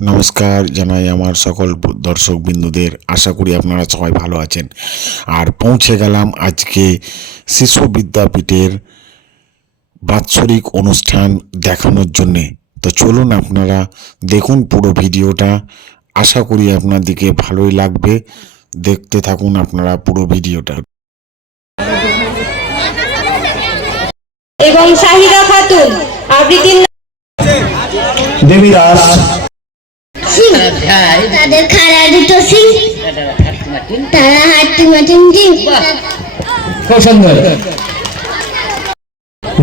নমস্কার জানাই আমার সকল দর্শক বিন্দুদের। আশা করি আপনারা সবাই ভালো আছেন। আর পৌঁছে গেলাম আজকে শিশু বিদ্যাপীঠের বাৎসরিক অনুষ্ঠান দেখানোর জন্যে। তো চলুন আপনারা দেখুন পুরো ভিডিওটা। আশা করি আপনাদেরকে ভালোই লাগবে। দেখতে থাকুন আপনারা পুরো ভিডিওটা। এবং শাহিদা খাতুন আবৃত্তির দেবী দাস তাদের খাড়া দুটো সিং তারা হাঁটতে মাটিন দিন খুব সুন্দর।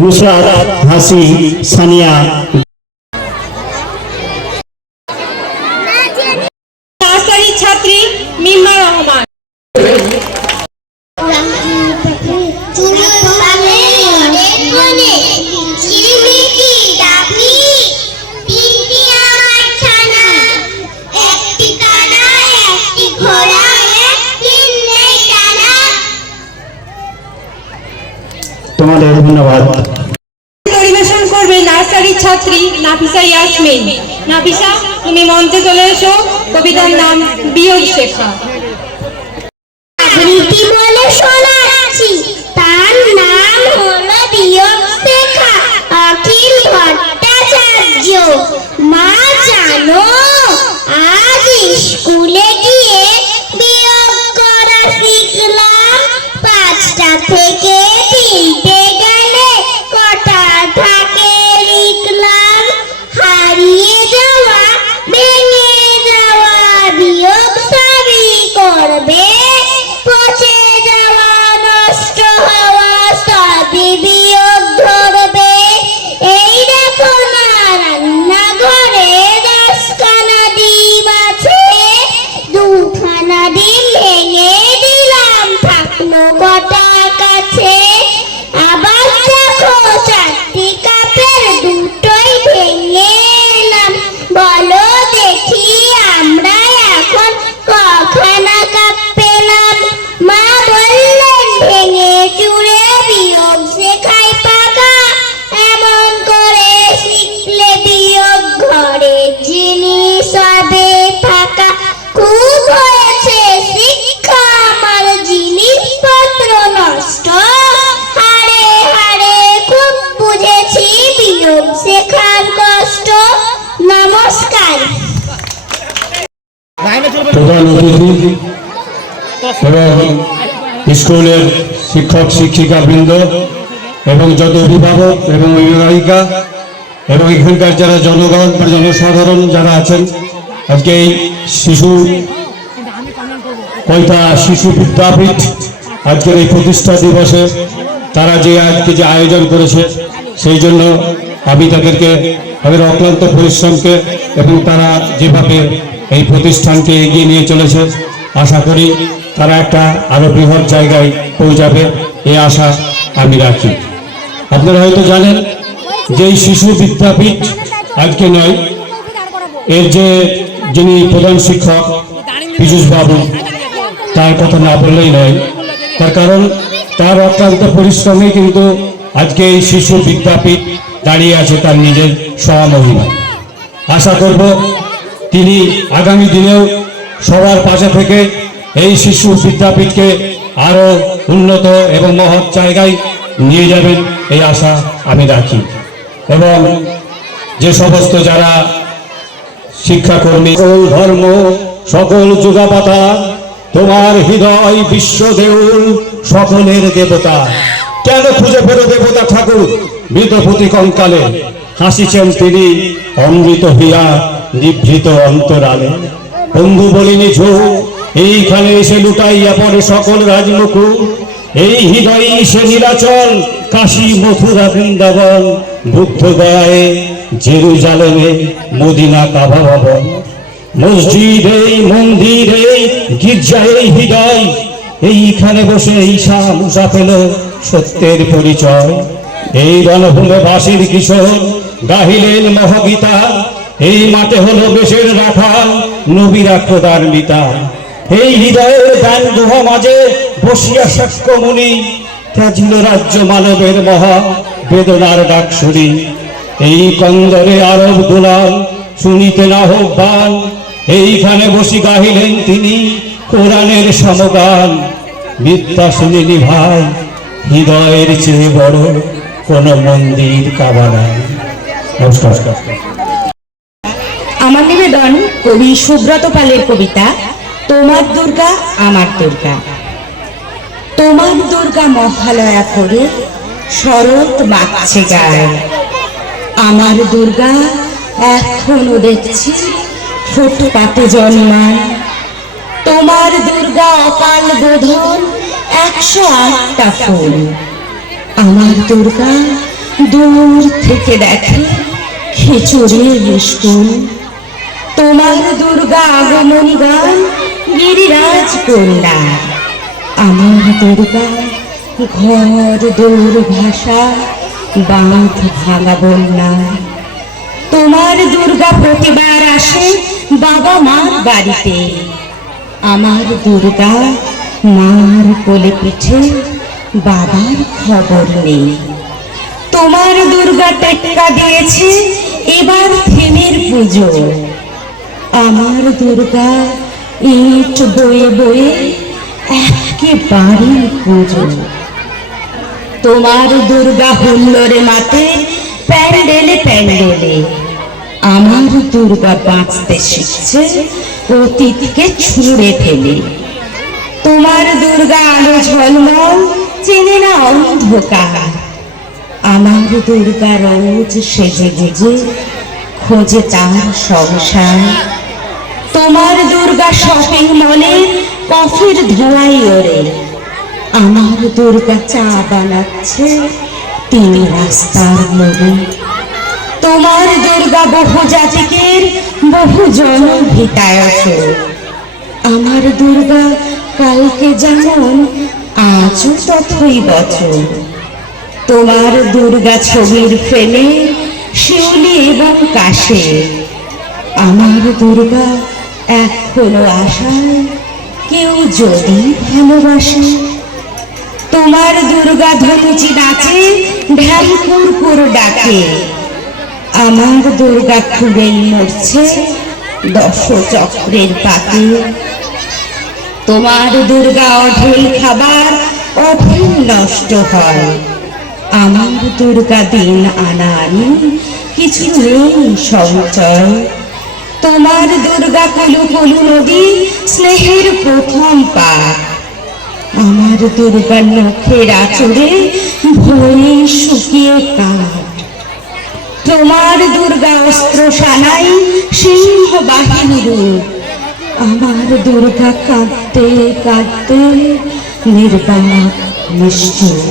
নুসরাত হাসি সানিয়া নার্সারি ছাত্রী মিম্মা রহমান তোমাদের ধন্যবাদ। পরিবেশন করবে নার্সারি ছাত্রী নাফিসা ইয়াসমিন। নাফিসা, তুমি মঞ্চে চলে এসো। কবিতার নাম বিয়োগ শেখা। আবৃত্তি বলে শোনাচ্ছি, তার নাম হলো বিয়োগ শেখা, অখিল ভট্টাচার্য। মা জানো, আজ স্কুলে গিয়ে বিয়োগ করা শিখলাম। 5টা থেকে 3টে গেলে কটা থাকে লিখলাম। হারিয়ে যাওয়া, ভেঙে যাওয়া বিয়োগ সবই করবে। পচে যাওয়া, নষ্ট হওয়া সবই বিয়োগ ধরবে। এই দেখো না, রান্নাঘরে 10খানা ডিম আছে। 2খানা ডিম ভেঙে দিলাম, থাকলো কটা কাছে। আবার দেখো 4টি কাপের 2টোই ভেঙে এলাম। বলো দেখি আমরা এখন কখানা কাপ পেলাম? মা বললেন ভেঙে চুরে বিয়োগ শেখাই পাকা। এমন করে শিখলে বিয়োগ ঘরের জিনিস হবে ফাঁকা। খুব হয়েছে শিক্ষা আমার, জিনিসপত্র নষ্ট। হাড়ে হাড়ে খুব বুঝেছি বিয়োগ শেখার কষ্ট। নমস্কার। প্রধান অতিথি এবং স্কুলের শিক্ষক শিক্ষিকা বৃন্দ এবং যত অভিভাবক এবং অভিভাবিকা এবং এখানকার যারা জনগণ জনসাধারণ যারা আছেন, আজকে এই কয়টা শিশু বিদ্যাপীঠ আজকের এই প্রতিষ্ঠা দিবসে তারা যে আজকে যে আয়োজন করেছে, সেই জন্য আমি তাদেরকে তাদের অক্লান্ত পরিশ্রমকে এবং তারা যেভাবে এই প্রতিষ্ঠানকে এগিয়ে নিয়ে চলেছে, আশা করি তারা একটা আরো বৃহৎ জায়গায় পৌঁছাবে, এই আশা আমি রাখি। আপনারা হয়তো জানেন যে এই শিশু বিদ্যাপীঠ আজকে নয়, এর যে যিনি প্রধান শিক্ষক পীযূষ বাবু, তার কথা না বললেই নয়। তার কারণ তার অক্লান্ত পরিশ্রমে কিন্তু আজকে এই শিশু বিদ্যাপীঠ দাঁড়িয়ে আছে তার নিজের স্বমহিমা। আশা করব তিনি আগামী দিনেও সবার পাশে থেকে এই শিশু বিদ্যাপীঠকে আরো উন্নত এবং মহৎ জায়গায় নিয়ে যাবেন, এই আশা আমি রাখি। এবং যে সমস্ত যারা শিক্ষাকর্মী, সকল ধর্ম সকল যুগাপাতা, তোমার হৃদয় বিশ্ব দেউল সকলের দেবতা। কেন খুঁজে পেল দেবতা ঠাকুর মৃতপতি কঙ্কালে? হাসিছেন তিনি অমৃত হইয়া নিভৃত অন্তরালে। বন্ধু বলিনি ঝো, এইখানে এসে লুটাইয়া পড়ে সকল রাজমুকুর। এই হৃদয় সে নীলাচল, কাশী মথুরা বৃন্দাবন, বুদ্ধ গয়ায় জেরুজালেমে মদিনা কাবা ভবন। মসজিদ এই মন্দির এই গির্জা এই হৃদয়, এইখানে বসে ঈশা মুসা পেল সত্যের পরিচয়। এই রণভূমে বাসির কিশোর গাহিলেন মহাগীতা, এই মাঠে হলো বেশের রাখাল নবীরা খোদার মিতা। এই হৃদয়ের গান গুহা মাঝে বসিয়া সাক্ষ্য মুনি, ত্যাজিল রাজ্য মানবের মহা বেদনার ডাক শুনি। এই কন্দরে আরব গোলাম শুনিতে না হোক গান, এইখানে বসি গাহিলেন তিনি কোরআনের সমগান। বিদ্যা শুনিনি ভাই, হৃদয়ের চেয়ে বড় কোন মন্দির কাবা নাই। নমস্কার। আমার নিবেদন কবি সুব্রত পালের কবিতা তোমার দুর্গা আমার দুর্গা। তোমার দুর্গা মহালয়া করে শরৎ মাখছে গায়ে, আমার দুর্গা এখনো দেখছি ফুটপাতে জন্মায়। তোমার দুর্গা অকাল বোধন 108টা ফুল, আমার দুর্গা দূর থেকে দেখে খিচুড়ির স্কুল। তোমার দুর্গা আগমন গান গিরিরাজ কন্যা, আমার দুর্গা ঘর দূর ভাষা বাঁধ ভাঙা বন্যা। তোমার দুর্গা প্রতিবার আসে বাবা মার বাড়িতে, আমার দুর্গা মার কোলে পিঠে বাবার খবর নেই। তোমার দুর্গা টেক্কা দিয়েছে এবার থিমের পুজো, আমার দুর্গা ইট বয়ে বয়ে একেবারে পুজো। তোমার দুর্গা হুল্লোড়ে মাতে প্যান্ডেলে প্যান্ডেলে, আমার দুর্গা বাঁচতে শিখছে অতীতকে ছুঁড়ে ফেলে। তোমার দুর্গা আলো ঝলমল চেনে না অন্ধকার, আমার দুর্গা রোজ সেজে গুজে খোঁজে তার সংসার। তোমার দুর্গা শপিং মলে কফির ধোঁয়ায় ওরে, আমার দুর্গা চা বানাচ্ছে 3 রাস্তার মোড়ে। তোমার দুর্গা বহু জাতিকের বহু জনহিতায়ক, আমার দুর্গা কালকে যেমন আজও তথই বছর। তোমার দুর্গা ছবির ফ্রেমে শিউলি এবং কাশে, আমার দুর্গা এখনো আশায় কেউ যদি ভালোবাসে। তোমার দুর্গা ধনুচি নাচে ঢ্যাল কুরকুর ডাকে, আমার দুর্গা খুবেই মরছে 10 চক্রের পাকে। তোমার দুর্গা অঢেল খাবার অঢেল নষ্ট হয়, আমার দুর্গা দিন আনা আনি কিছু নেই সঞ্চয়। তোমার দুর্গা কলু কলু নদী স্নেহের প্রথম পার, আমার দুর্গা নখের আচরে ভয়ে শুকিয়ে কাঠ। তোমার দুর্গা অস্ত্র সানাই সিংহ বাহিনীর রূপ, আমার দুর্গা কাঁদতে কাঁদতে নির্বাক নিষ্ঠুর।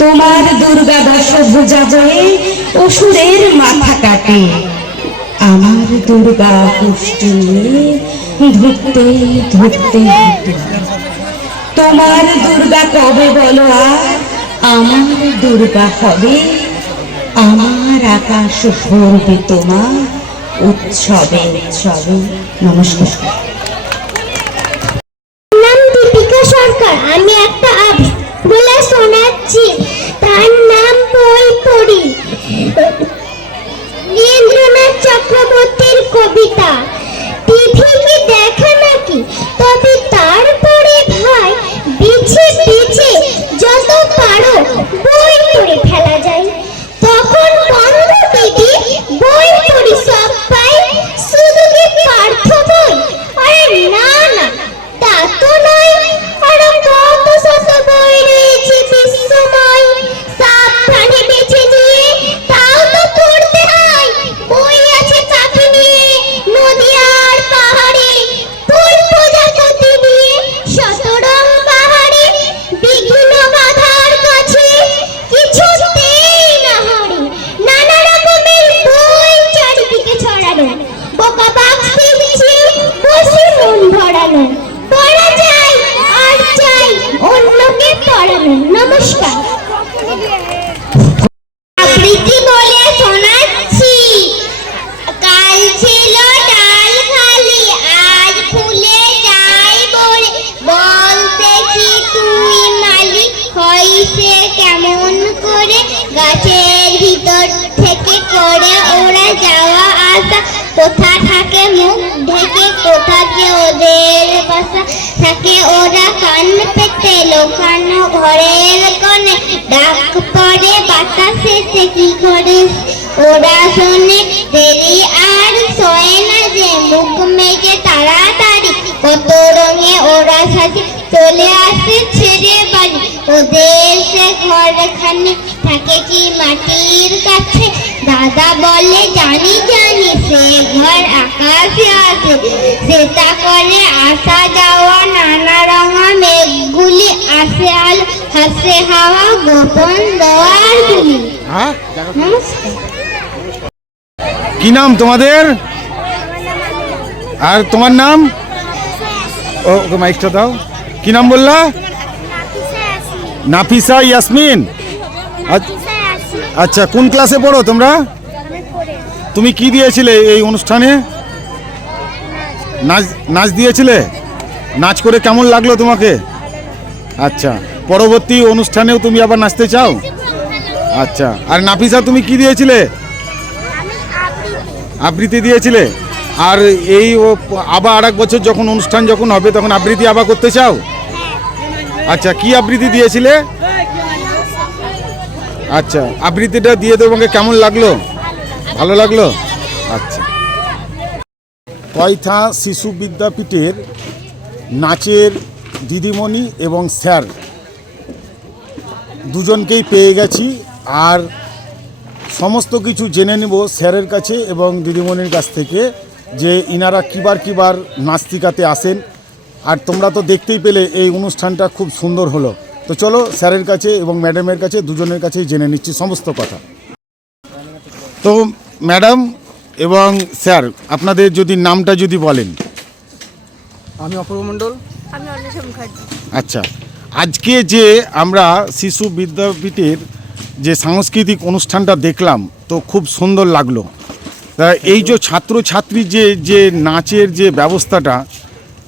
তোমার দুর্গা দশভুজা বয়ে অসুরের মাথা কাটে, আমার দুর্গা পুষ্টি নিয়ে ধরতে ধরতে তোমার দুর্গা কবে বলো আর আমার দুর্গা হবে, আমার আকাশ ভরবে তোমার উৎসবে উৎসবে। নমস্কার। নাম দীপিকা সরকার, আমি একটা বলে শোনাচ্ছি, তার নাম বই পড়ি। রবীন্দ্রনাথ চক্রবর্তীর কবিতা। টিভি কি দেখা নাকি, তবে তারপরে ভাই বিছে বিছে যত পারো বই পড়ে ফেলা যায়। তখন বন্ধ টিভি, বই পড়ি সব পাই, শুধু কি পার্থ বই আর বসা থাকে ওরা কান পেতে লোকানো ঘরের কোণে ডাক পড়ে বাতাসে সে কি করে ওরা শোনে দেরি আর শোয় না যে মুখ মেঘে তাড়াতাড়ি কত রঙে ওরা সাজে চলে আসে ছেড়ে বাড়ি ওদের সে ঘরখানে থাকে কি মাটির কাছে দাদা বলে জানি জানি সে ঘর আকাশে আছে সেটা করে আসা যাওয়া নানা রঙা মেঘগুলি আসে আলো হাসে হাওয়া গোপন দোয়ার গুলি। নমস্কার। কি নাম তোমাদের? আর তোমার নাম? ও ওকে মাইকটা দাও। কি নাম বললা? নাফিসা ইয়াসমিন। আচ্ছা, কোন ক্লাসে পড়ো তোমরা? তুমি কি দিয়েছিলে এই অনুষ্ঠানে? নাচ দিয়েছিলে? নাচ করে কেমন লাগলো তোমাকে? আচ্ছা, পরবর্তী অনুষ্ঠানেও তুমি আবার নাচতে চাও? আচ্ছা, আর নাফিসা তুমি কি দিয়েছিলে? আবৃত্তি দিয়েছিলে। আর এই আবার আর এক বছর যখন অনুষ্ঠান যখন হবে তখন আবৃত্তি আবার করতে চাও? আচ্ছা, কি আবৃত্তি দিয়েছিলে? আচ্ছা, আবৃত্তিটা দিয়ে তোমাকে কেমন লাগলো? ভালো লাগলো? আচ্ছা। কয়থা শিশু বিদ্যাপীঠের নাচের দিদিমণি এবং স্যার দুজনকেই পেয়ে গেছি, আর সমস্ত কিছু জেনে নেব স্যারের কাছে এবং দিদিমণির কাছ থেকে যে ইনারা কিবার নাস্তিকাতে আসেন। আর তোমরা তো দেখতেই পেলে এই অনুষ্ঠানটা খুব সুন্দর হলো। তো চলো স্যারের কাছে এবং ম্যাডামের কাছে দুজনের কাছেই জেনে নিচ্ছি সমস্ত কথা। তো ম্যাডাম এবং স্যার আপনাদের যদি নামটা যদি বলেন। আমি অপূর্ব মণ্ডল। আমি অন্বেষা মুখার্জি। আচ্ছা, আজকে যে আমরা শিশু বিদ্যাপীঠের যে সাংস্কৃতিক অনুষ্ঠানটা দেখলাম তো খুব সুন্দর লাগলো। তা এই যে ছাত্রছাত্রী যে নাচের যে ব্যবস্থাটা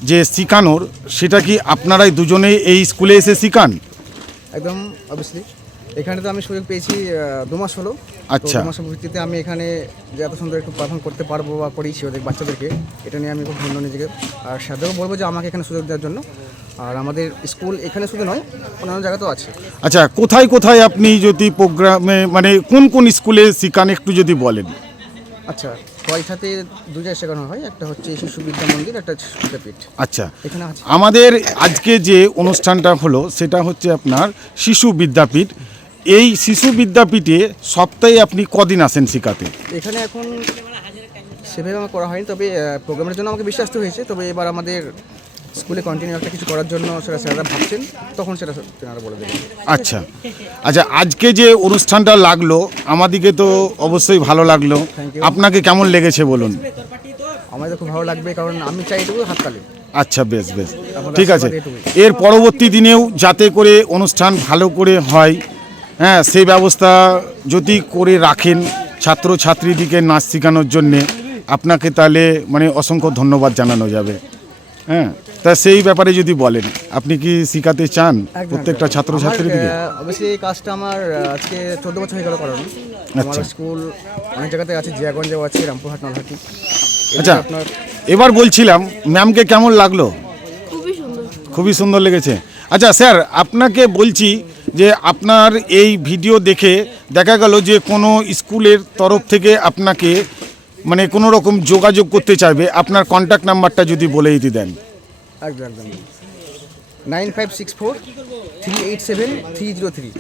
যে শেখানোর, সেটা কি আপনারাই দুজনেই এই স্কুলে এসে শেখান? একদম অবভিয়াসলি। এখানে তো আমি সুযোগ পেয়েছি 2 মাস হলো। আচ্ছা। 2 মাসের ভিত্তিতে আমি এখানে যে এত সুন্দর একটু পারফর্ম করতে পারবো বা করেছি ওদের বাচ্চাদেরকে, এটা নিয়ে আমি খুব ধন্য নিজেকে। আর সাথেও বলবো যে আমাকে এখানে সুযোগ দেওয়ার জন্য। আর আমাদের স্কুল এখানে শুধু নয়, অন্যান্য জায়গাতেও আছে। আচ্ছা, কোথায় কোথায় আপনি যদি প্রোগ্রামে মানে কোন স্কুলে শেখান একটু যদি বলেন। আচ্ছা, কয়থাতে 2 জায়গায় শেখানো হয়, একটা হচ্ছে শিশু বিদ্যা মন্দির, একটা বিদ্যাপীঠ। আচ্ছা, এখানে আছে। আমাদের আজকে যে অনুষ্ঠানটা হলো সেটা হচ্ছে আপনার শিশু বিদ্যাপীঠ। এই শিশু বিদ্যাপীঠে সপ্তাহে আপনি কদিন আসেন শেখাতে? এখানে এখন সেভাবে আমার করা হয়নি, তবে প্রোগ্রামের জন্য আমাকে বেশি আসতে হয়েছে। তবে এবার আমাদের স্কুলে কন্টিনিউ একটা কিছু করার জন্য সেটা স্যাররা ভাবছেন, তখন সেটা তেনারা বলে দেবেন। আচ্ছা আচ্ছা, আজকে যে অনুষ্ঠানটা লাগলো আমাদিকে তো অবশ্যই ভালো লাগলো। আপনাকে কেমন লেগেছে বলুন? আমাদের খুব ভালো লাগবে, কারণ আমি চাই এটুকু হাততালি। আচ্ছা, বেশ ঠিক আছে। এর পরবর্তী দিনেও যাতে করে অনুষ্ঠান ভালো করে হয়, হ্যাঁ, সেই ব্যবস্থা যদি করে রাখেন ছাত্রছাত্রীদিকে নাচ শেখানোর জন্যে, আপনাকে তাহলে মানে অসংখ্য ধন্যবাদ জানানো যাবে। হ্যাঁ, তা সেই ব্যাপারে যদি বলেন, আপনি কি শেখাতে চান প্রত্যেকটা ছাত্রছাত্রীদিকে? অবশ্যই এই কাজটা আমার আজকে 14 বছর হয়ে গেল করানো। আমার স্কুল অনেক জায়গাতে আছে, জিয়াগঞ্জেও আছে, রামপুরহাট, নলহাটি। আচ্ছা, এবার বলছিলাম ম্যামকে কেমন লাগলো? খুবই সুন্দর লেগেছে। আচ্ছা স্যার, আপনাকে বলছি যে আপনার এই ভিডিও দেখে দেখা গেল যে কোনো স্কুলের তরফ থেকে আপনাকে মানে কোনো রকম যোগাযোগ করতে চাইবে, আপনার কন্ট্যাক্ট নাম্বারটা যদি বলেই দেন। একদম 9564387303।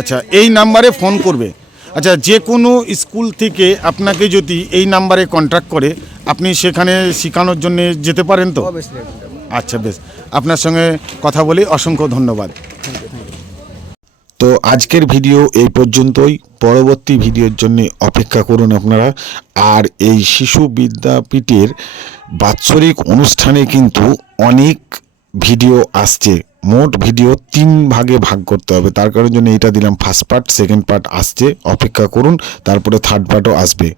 আচ্ছা, এই নাম্বারে ফোন করবে। আচ্ছা, যে কোনো স্কুল থেকে আপনাকে যদি এই নাম্বারে কন্ট্যাক্ট করে আপনি সেখানে শেখানোর জন্য যেতে পারেন তো? আচ্ছা, বেশ, আপনার সঙ্গে কথা বলে অসংখ্য ধন্যবাদ। তো আজকের ভিডিও এই পর্যন্তই। পরবর্তী ভিডিওর জন্য অপেক্ষা করুন আপনারা। আর এই শিশু বিদ্যাপীঠের বাৎসরিক অনুষ্ঠানে কিন্তু অনেক ভিডিও আসছে। মোট ভিডিও 3 ভাগে ভাগ করতে হবে, তার কারণের জন্য এটা দিলাম ফার্স্ট পার্ট, সেকেন্ড পার্ট আসছে, অপেক্ষা করুন, তারপরে থার্ড পার্টও আসবে।